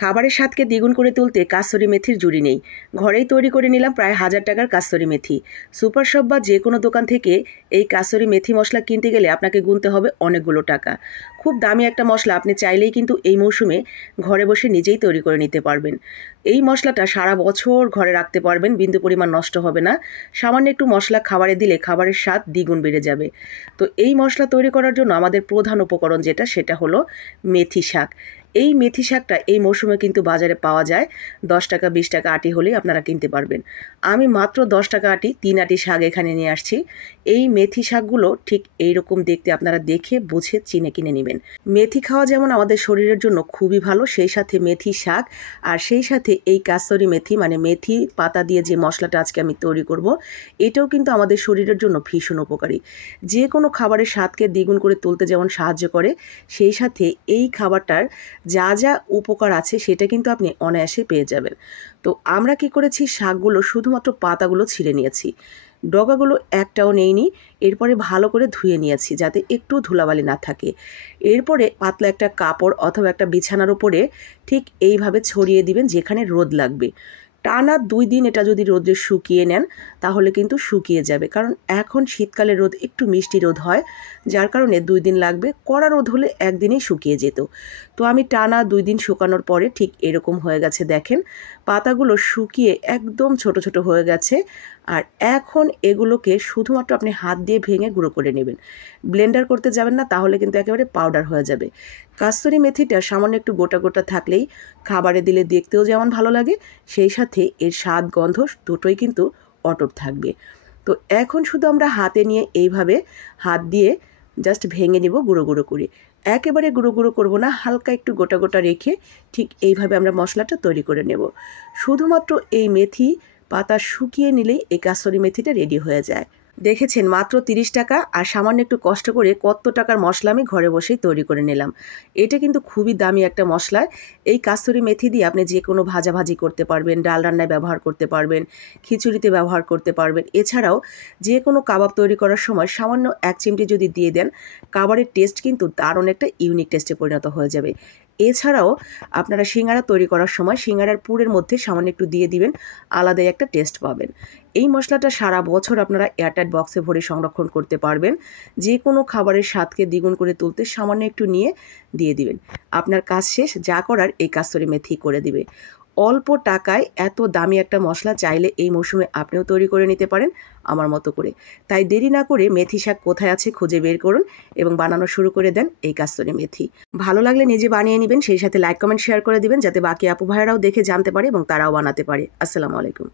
খাবারের স্বাদকে দ্বিগুণ করে তুলতে কাসুরি মেথির জুড়ি নেই। ঘরেই তৈরি করে নিলাম প্রায় 1000 টাকার কাসুরি মেথি। সুপার শপ বা যে কোনো দোকান থেকে এই কাসুরি মেথি মশলা কিনতে গেলে আপনাকে গুনতে হবে অনেকগুলো টাকা। খুব দামি একটা মশলা, আপনি চাইলেই কিন্তু এই মৌসুমে ঘরে বসে নিজেই তৈরি করে নিতে পারবেন। এই মশলাটা সারা বছর ঘরে রাখতে পারবেন, বিন্দু পরিমাণ নষ্ট হবে না। সামান্য একটু মশলা খাবারে দিলে খাবারের স্বাদ দ্বিগুণ বেড়ে যাবে। তো এই মশলা তৈরি করার জন্য আমাদের প্রধান উপকরণ সেটা হলো মেথি শাক। এই মেথি শাকটা এই মৌসুমে কিন্তু বাজারে পাওয়া যায়। 10 টাকা 20 টাকা আটি হলেই আপনারা কিনতে পারবেন। আমি মাত্র 10 টাকা আটি 3 আটি শাক এখানে নিয়ে আসছি। এই মেথি শাকগুলো ঠিক এইরকম দেখতে, আপনারা দেখে বুঝে চিনে কিনে নেবেন। মেথি খাওয়া যেমন আমাদের শরীরের জন্য খুবই ভালো, সেই সাথে মেথি শাক আর সেই সাথে এই কাসুরি মেথি মানে মেথি পাতা দিয়ে যে মশলাটা আজকে আমি তৈরি করব, এটাও কিন্তু আমাদের শরীরের জন্য ভীষণ উপকারী। যে কোনো খাবারের স্বাদকে দ্বিগুণ করে তুলতে যেমন সাহায্য করে, সেই সাথে এই খাবারটার যা যা উপকার আছে সেটা কিন্তু আপনি অনায়াসে পেয়ে যাবেন। তো আমরা কি করেছি, শাকগুলো শুধুমাত্র পাতাগুলো ছিঁড়ে নিয়েছি, ডগাগুলো একটাও নেইনি। এরপরে ভালো করে ধুয়ে নিয়েছি যাতে একটু ধুলাবালি না থাকে। এরপরে পাতলা একটা কাপড় অথবা একটা বিছানার উপরে ঠিক এইভাবে ছড়িয়ে দিবেন যেখানে রোদ লাগবে। টানা 2 দিন এটা যদি রোদে শুকিয়ে নেন তাহলে কিন্তু শুকিয়ে যাবে, কারণ এখন শীতকালে রোদ একটু মিষ্টি রোদ হয়, যার কারণে 2 দিন লাগবে। কড়া রোদ হলে একদিনেই শুকিয়ে যেত। তো আমি টানা 2 দিন শুকানোর পরে ঠিক এরকম হয়ে গেছে, দেখেন পাতাগুলো শুকিয়ে একদম ছোট ছোট হয়ে গেছে। আর এখন এগুলোকে শুধুমাত্র আপনি হাত দিয়ে ভেঙে গুঁড়ো করে নেবেন, ব্লেন্ডার করতে যাবেন না, তাহলে কিন্তু একেবারে পাউডার হয়ে যাবে। কাসুরি মেথিটা সামান্য একটু গোটা গোটা থাকলেই খাবারে দিলে দেখতেও যেমন ভালো লাগে, সেই সাথে এর স্বাদ গন্ধ দুটোই কিন্তু অটুট থাকবে। তো এখন শুধু আমরা হাতে নিয়ে এইভাবে হাত দিয়ে জাস্ট ভেঙে নিব গুঁড়ো গুঁড়ো করে। একেবারে গুঁড়ো গুঁড়ো করবো না, হালকা একটু গোটা গোটা রেখে ঠিক এইভাবে আমরা মশলাটা তৈরি করে নেব। শুধুমাত্র এই মেথি পাতা শুকিয়ে নিলেই এই কাসুরি মেথিটা রেডি হয়ে যায়। দেখেছেন, মাত্র 30 টাকা আর সামান্য একটু কষ্ট করে কত টাকার মশলা আমি ঘরে বসেই তৈরি করে নিলাম। এটা কিন্তু খুবই দামি একটা মশলা। এই কাসুরি মেথি দিয়ে আপনি যে কোনো ভাজাভাজি করতে পারবেন, ডাল রান্নায় ব্যবহার করতে পারবেন, খিচুড়িতে ব্যবহার করতে পারবেন। এছাড়াও যে কোনো কাবাব তৈরি করার সময় সামান্য 1 চিমটি যদি দিয়ে দেন, কাবাবের টেস্ট কিন্তু দারুণ একটা ইউনিক টেস্টে পরিণত হয়ে যাবে। এছাড়াও আপনারা সিঙ্গারা তৈরি করার সময় সিঙ্গারার পুরের মধ্যে সামান্য একটু দিয়ে দিবেন, আলাদাই একটা টেস্ট পাবেন। এই মশলাটা সারা বছর আপনারা এয়ারটাইট বক্সে ভরে সংরক্ষণ করতে পারবেন। যে কোনো খাবারের স্বাদকে দ্বিগুণ করে তুলতে সামান্য একটু নিয়ে দিয়ে দিবেন, আপনার কাজ শেষ। যা করার এই কাসুরি মেথি করে দিবে। অল্প টাকায় এত দামি একটা মশলা চাইলে এই মৌসুমে আপনিও তৈরি করে নিতে পারেন আমার মতো করে। তাই দেরি না করে মেথি শাক কোথায় আছে খুঁজে বের করুন এবং বানানো শুরু করে দেন এই কাসুরি মেথি। ভালো লাগলে নিজে বানিয়ে নেবেন, সেই সাথে লাইক কমেন্ট শেয়ার করে দিবেন যাতে বাকি আপু ভাইয়েরাও দেখে জানতে পারে এবং তারাও বানাতে পারে। আসসালামু আলাইকুম।